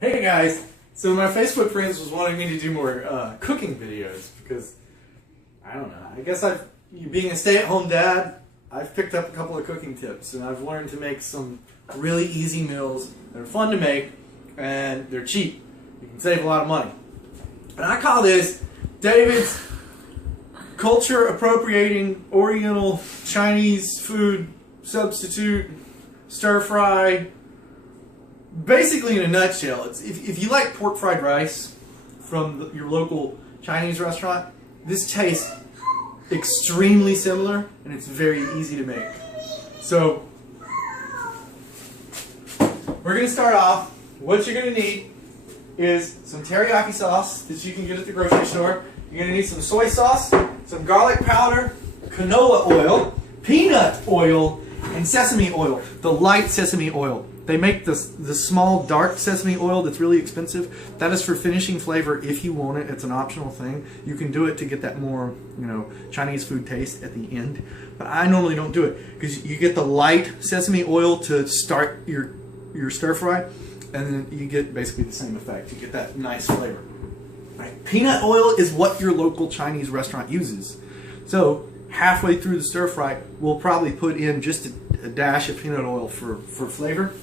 Hey guys! So my Facebook friends was wanting me to do more cooking videos because, I don't know, I guess being a stay-at-home dad, I've picked up a couple of cooking tips and I've learned to make some really easy meals that are fun to make and they're cheap. You can save a lot of money. And I call this David's Culture Appropriating Oriental Chinese Food Substitute Stir Fry. Basically, in a nutshell, it's if you like pork fried rice from your local Chinese restaurant, this tastes extremely similar and it's very easy to make. So, we're going to start off. What you're going to need is some teriyaki sauce that you can get at the grocery store. You're going to need some soy sauce, some garlic powder, canola oil, peanut oil, and sesame oil. The light sesame oil. They make the small dark sesame oil that's really expensive. That is for finishing flavor if you want it. It's an optional thing. You can do it to get that more, Chinese food taste at the end. But I normally don't do it because you get the light sesame oil to start your stir fry, and then you get basically the same effect. You get that nice flavor. Right. Peanut oil is what your local Chinese restaurant uses. So halfway through the stir fry, we'll probably put in just a dash of peanut oil for flavor.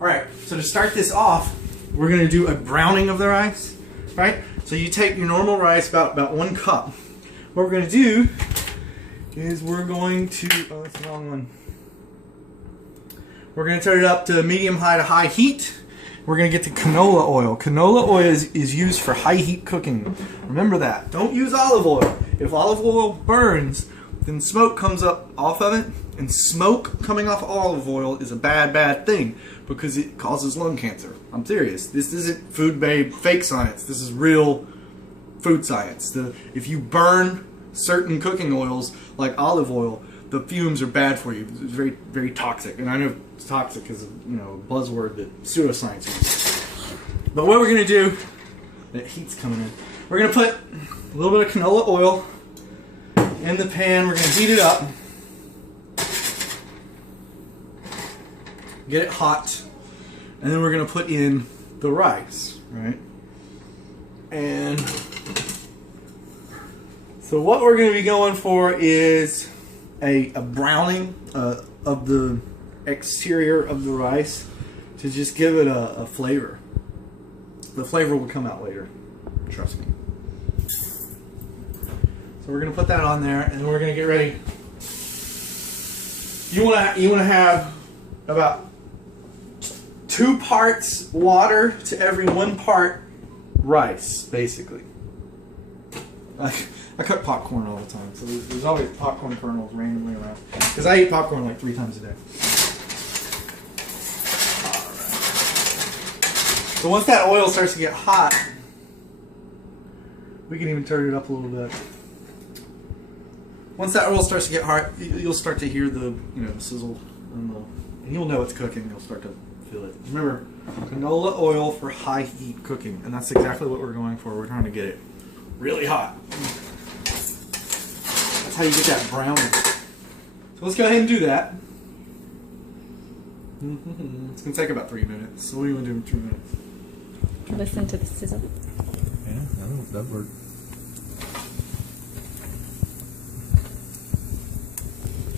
Alright, so to start this off, we're going to do a browning of the rice. Right? So you take your normal rice, about 1 cup. What we're going to do is we're going to, oh, that's the wrong one. We're going to turn it up to medium-high to high heat. We're going to get the canola oil. Canola oil is used for high heat cooking. Remember that. Don't use olive oil. If olive oil burns, then smoke comes up off of it, and smoke coming off olive oil is a bad thing because it causes lung cancer. I'm serious. This isn't food babe fake science. This is real food science. If you burn certain cooking oils like olive oil, the fumes are bad for you. It's very, very toxic. And I know toxic is a buzzword that pseudoscience uses. But what we're going to do, that heat's coming in, we're going to put a little bit of canola oil in the pan. We're going to heat it up. Get it hot. And then we're going to put in the rice, right? And so what we're going to be going for is a browning of the exterior of the rice to just give it a flavor. The flavor will come out later. Trust me. So we're going to put that on there, and we're going to get ready. You want to have about 2 parts water to every 1 part rice, basically. I cook popcorn all the time, so there's always popcorn kernels randomly around. Because I eat popcorn like 3 times a day. Alright. So once that oil starts to get hot, we can even turn it up a little bit. Once that oil starts to get hot, you'll start to hear the sizzle, and you'll know it's cooking. You'll start to feel it. Remember, canola oil for high heat cooking, and that's exactly what we're going for. We're trying to get it really hot. That's how you get that browning. So let's go ahead and do that. It's going to take about 3 minutes. So what do you want to do in 3 minutes? Listen to the sizzle. Yeah, that worked.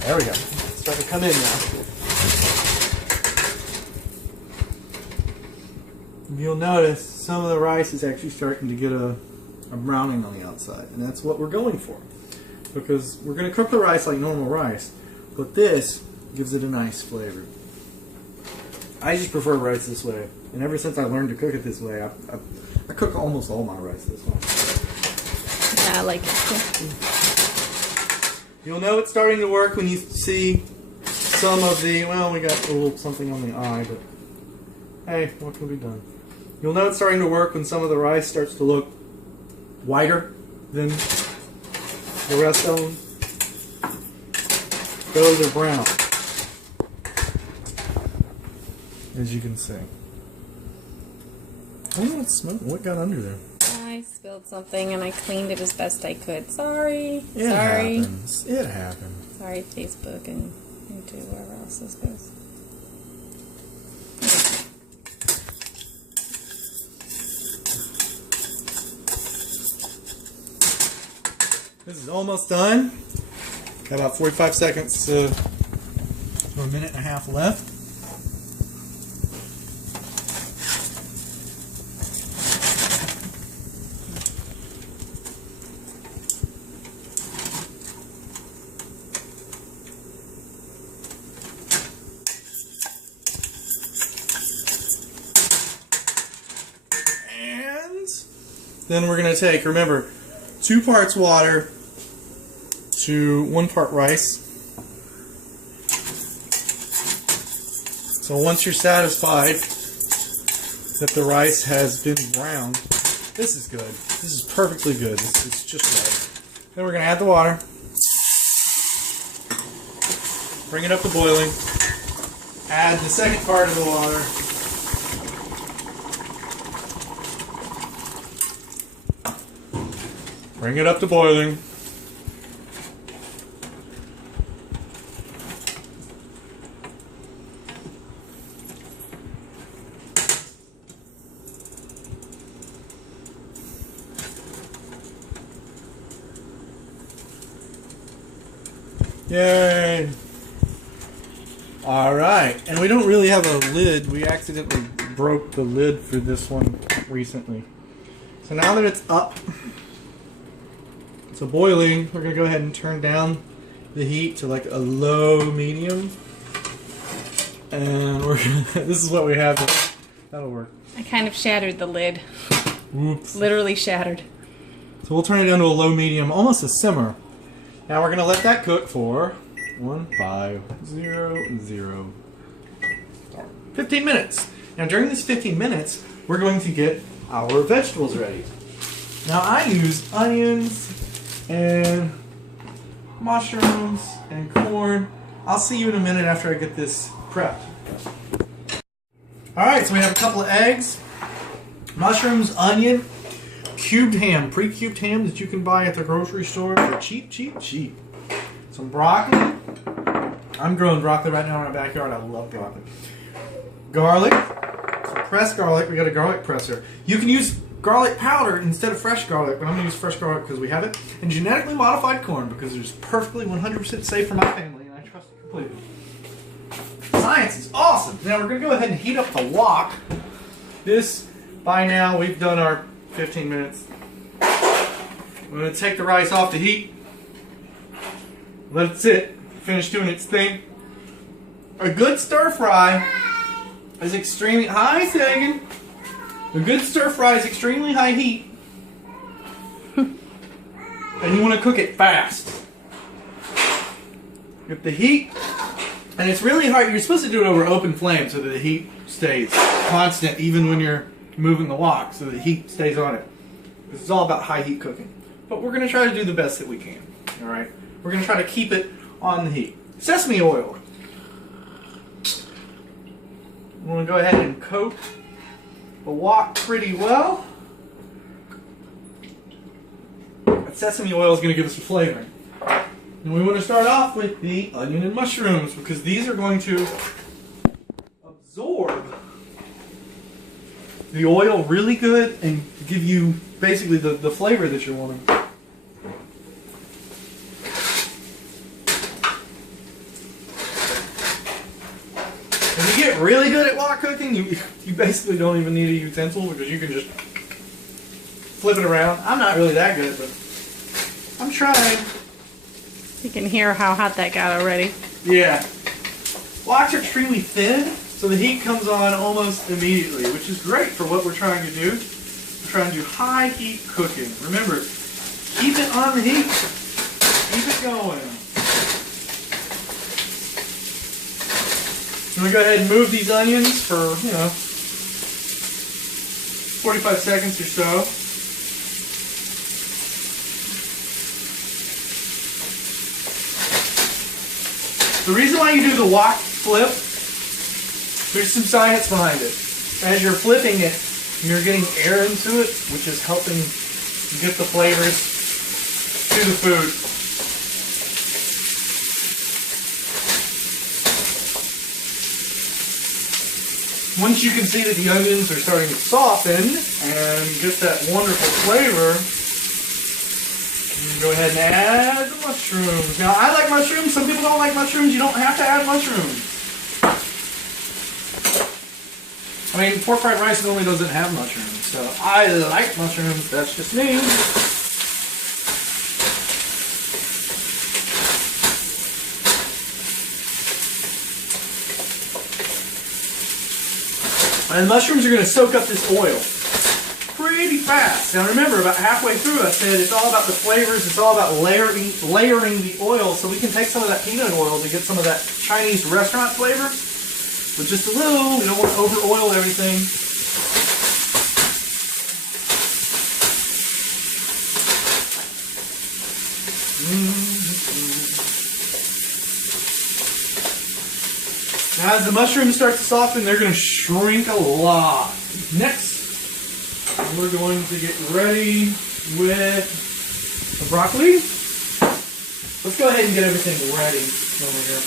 There we go. It's starting to come in now. You'll notice some of the rice is actually starting to get a browning on the outside, and that's what we're going for, because we're going to cook the rice like normal rice, but this gives it a nice flavor. I just prefer rice this way, and ever since I learned to cook it this way, I cook almost all my rice this way. Yeah, I like it too. You'll know it's starting to work when you see some of the, well, we got a little something on the eye, but hey, what can be done? You'll know it's starting to work when some of the rice starts to look whiter than the rest of them. Those are brown, as you can see. I don't know what's smoking. What got under there? I spilled something and I cleaned it as best I could. Sorry. It happens. It happens. Sorry, Facebook and YouTube, wherever else this goes. This is almost done. Got about 45 seconds to a minute and a half left. And then we're going to take, remember, 2 parts water to 1 part rice. So once you're satisfied that the rice has been browned, this is good. This is perfectly good. It's just right. Then we're going to add the water. Bring it up to boiling. Add the second part of the water. Bring it up to boiling. Yay! Alright, and we don't really have a lid. We accidentally broke the lid for this one recently. So now that it's up, so boiling, we're going to go ahead and turn down the heat to like a low medium. And we're gonna, this is what we have. That'll work. I kind of shattered the lid. Oops. Literally shattered. So we'll turn it down to a low medium, almost a simmer. Now we're going to let that cook for 15 minutes. Now during these 15 minutes, we're going to get our vegetables ready. Now I use onions and mushrooms and corn. I'll see you in a minute after I get this prepped. Alright, so we have a couple of eggs, mushrooms, onion, cubed ham, pre-cubed ham that you can buy at the grocery store for cheap, cheap, cheap. Some broccoli. I'm growing broccoli right now in my backyard. I love broccoli. Garlic, some pressed garlic. We got a garlic presser. You can use garlic powder instead of fresh garlic, but I'm going to use fresh garlic because we have it. And genetically modified corn because it's perfectly 100% safe for my family, and I trust it completely. Science is awesome. Now we're going to go ahead and heat up the wok. This, by now, we've done our 15 minutes. I'm going to take the rice off the heat. Let it sit. Finish doing its thing. A good stir fry is extremely high, Sagan. A good stir fry is extremely high heat. And you want to cook it fast. Get the heat, and it's really hard. You're supposed to do it over open flame so that the heat stays constant even when you're moving the wok, so the heat stays on it. This is all about high heat cooking. But we're going to try to do the best that we can. Alright? We're going to try to keep it on the heat. Sesame oil. I'm going to go ahead and coat the wok pretty well. That sesame oil is going to give us a flavor. And we want to start off with the onion and mushrooms because these are going to absorb the oil really good and give you basically the flavor that you're wanting. When you get really good at wok cooking, you basically don't even need a utensil because you can just flip it around. I'm not really that good, but I'm trying. You can hear how hot that got already. Yeah. Woks are extremely thin, so the heat comes on almost immediately, which is great for what we're trying to do. We're trying to do high heat cooking. Remember, keep it on the heat. Keep it going. I'm going to go ahead and move these onions for, 45 seconds or so. The reason why you do the wok flip, there's some science behind it. As you're flipping it, you're getting air into it, which is helping get the flavors to the food. Once you can see that the onions are starting to soften and get that wonderful flavor, Go ahead and add the mushrooms. Now, I like mushrooms. Some people don't like mushrooms. You don't have to add mushrooms. I mean, pork fried rice normally doesn't have mushrooms, so I like mushrooms. That's just me. And the mushrooms are going to soak up this oil pretty fast. Now remember, about halfway through I said it's all about the flavors, it's all about layering the oil, so we can take some of that peanut oil to get some of that Chinese restaurant flavor, but just a little. We don't want to over-oil everything. Now as the mushrooms start to soften, they're going to shrink a lot. Next, we're going to get ready with the broccoli. Let's go ahead and get everything ready over here.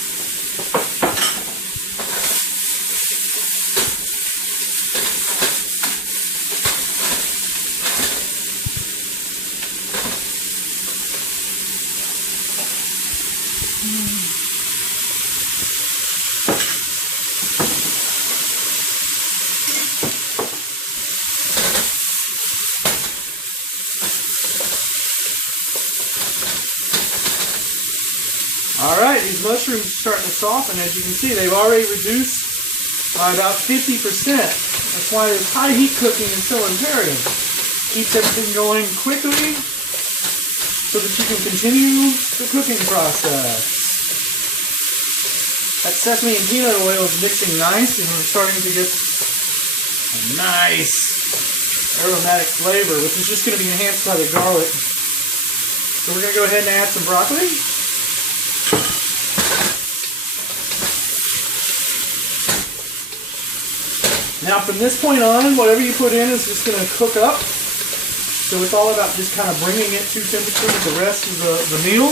Alright, these mushrooms are starting to soften. As you can see, they've already reduced by about 50%. That's why this high heat cooking is so imperative. Keeps everything going quickly so that you can continue the cooking process. That sesame and peanut oil is mixing nice, and we're starting to get a nice aromatic flavor, which is just going to be enhanced by the garlic. So we're going to go ahead and add some broccoli. Now from this point on, whatever you put in is just going to cook up. So it's all about just kind of bringing it to temperature with the rest of the meal.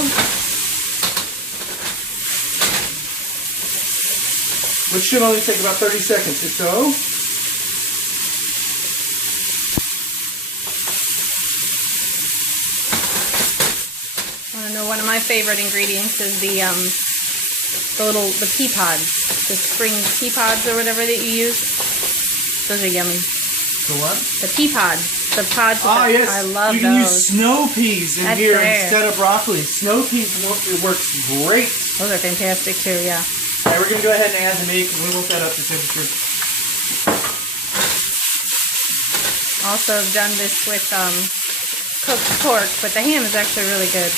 Which should only take about 30 seconds or so. I don't know, one of my favorite ingredients is the pea pods, the spring pea pods or whatever that you use. Those are yummy. The what? The pea pods. The pods. Yes. I love those. You can use those. snow peas in here instead of broccoli. Snow peas works great. Those are fantastic too, yeah. Alright, we're going to go ahead and add the meat, and we will set up the temperature. Also done this with cooked pork, but the ham is actually really good.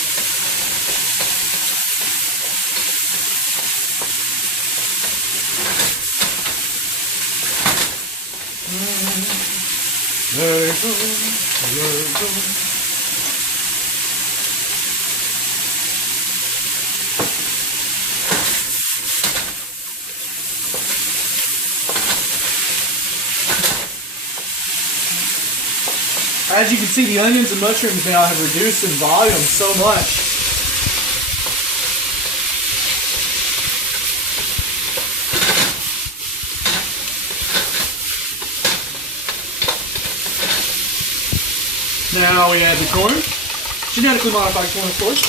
Let it go, let it go. As you can see, the onions and mushrooms now have reduced in volume so much. Now we add the corn, genetically modified corn, of course.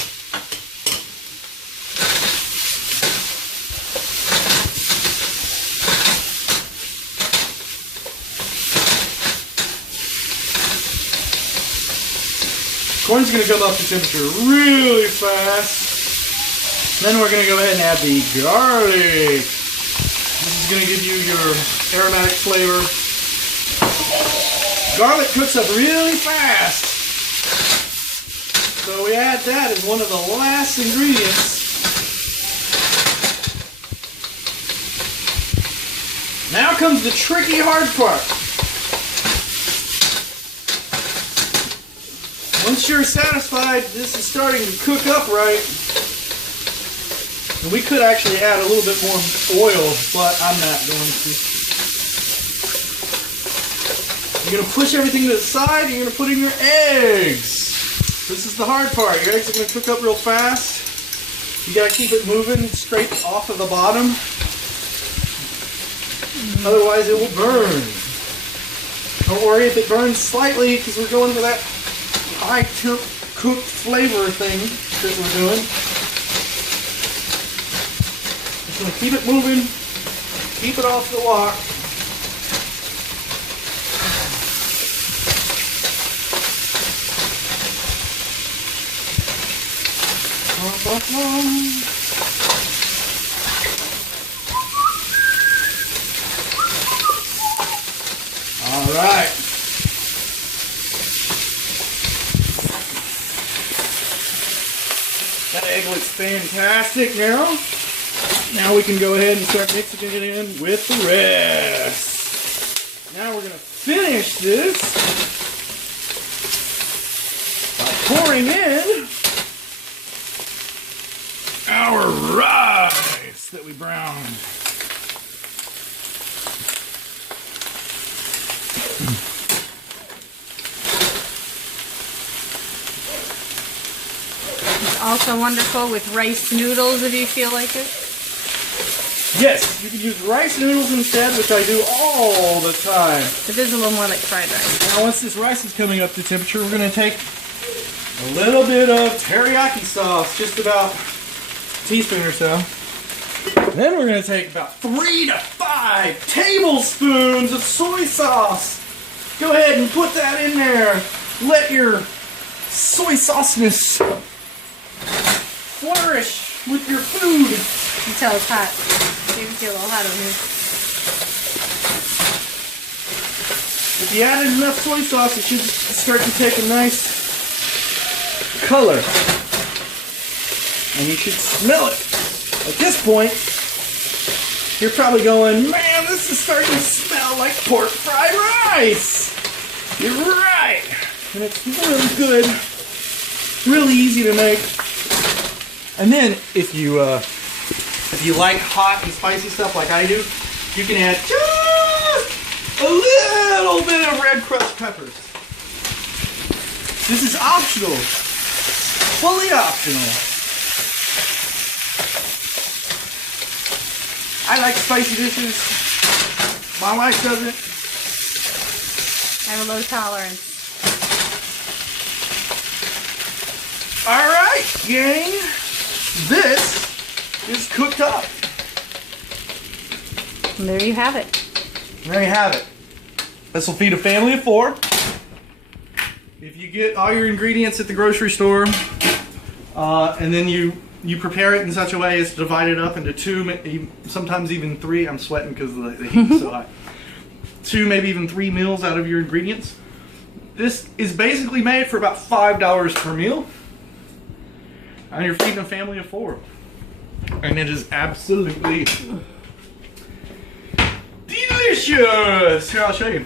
Corn's going to come up to temperature really fast. Then we're going to go ahead and add the garlic. This is going to give you your aromatic flavor. Garlic cooks up really fast. So we add that as one of the last ingredients. Now comes the tricky hard part. Once you're satisfied this is starting to cook up right, and we could actually add a little bit more oil, but I'm not going to. You're going to push everything to the side, and you're going to put in your eggs. This is the hard part. Your eggs are going to cook up real fast. You got to keep it moving straight off of the bottom. Otherwise it will burn. Don't worry if it burns slightly, because we're going for that high temp cooked flavor thing that we're doing. Just gonna keep it moving, keep it off the wok. All right. That egg looks fantastic now. Now we can go ahead and start mixing it in with the rest. Now we're going to finish this by pouring in our rice that we browned. It's also wonderful with rice noodles if you feel like it. Yes, you can use rice noodles instead, which I do all the time. It is a little more like fried rice. Now once this rice is coming up to temperature, we're going to take a little bit of teriyaki sauce, just about a teaspoon or so. Then we're going to take about 3 to 5 tablespoons of soy sauce. Go ahead and put that in there. Let your soy sauceness flourish with your food. You can tell it's hot. Maybe it's a little hot over here. If you added enough soy sauce, it should start to take a nice color. And you should smell it. At this point, you're probably going, man, this is starting to smell like pork fried rice. You're right. And it's really good. Really easy to make. And then, if you like hot and spicy stuff like I do, you can add just a little bit of red crushed peppers. This is optional. Fully optional. I like spicy dishes. My wife doesn't. I have a low tolerance. Alright, gang. This is cooked up. And there you have it. There you have it. This will feed a family of 4. If you get all your ingredients at the grocery store, and then you prepare it in such a way as to divide it up into 2, sometimes even 3. I'm sweating because the heat is so hot. 2, maybe even 3 meals out of your ingredients. This is basically made for about $5 per meal. And you're feeding a family of 4. And it is absolutely delicious. Here, I'll show you.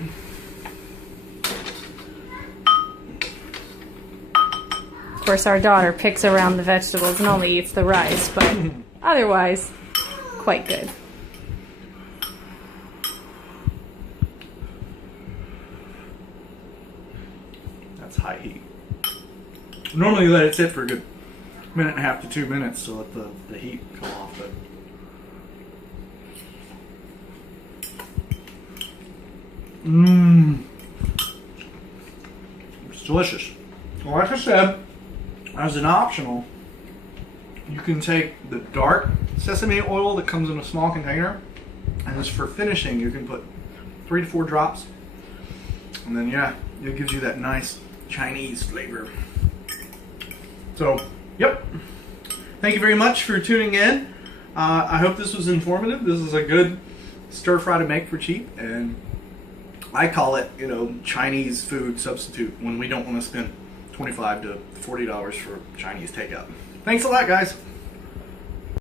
Of course, our daughter picks around the vegetables and only eats the rice, but otherwise, quite good. That's high heat. Normally let it sit for a good 1.5 to 2 minutes to let the heat come off. But it's delicious. Well, like I said, as an optional, you can take the dark sesame oil that comes in a small container, and as for finishing, you can put 3 to 4 drops, and then yeah, it gives you that nice Chinese flavor. So, yep. Thank you very much for tuning in. I hope this was informative. This is a good stir fry to make for cheap, and I call it, Chinese food substitute when we don't want to spend $25 to $40 for Chinese takeout. Thanks a lot, guys.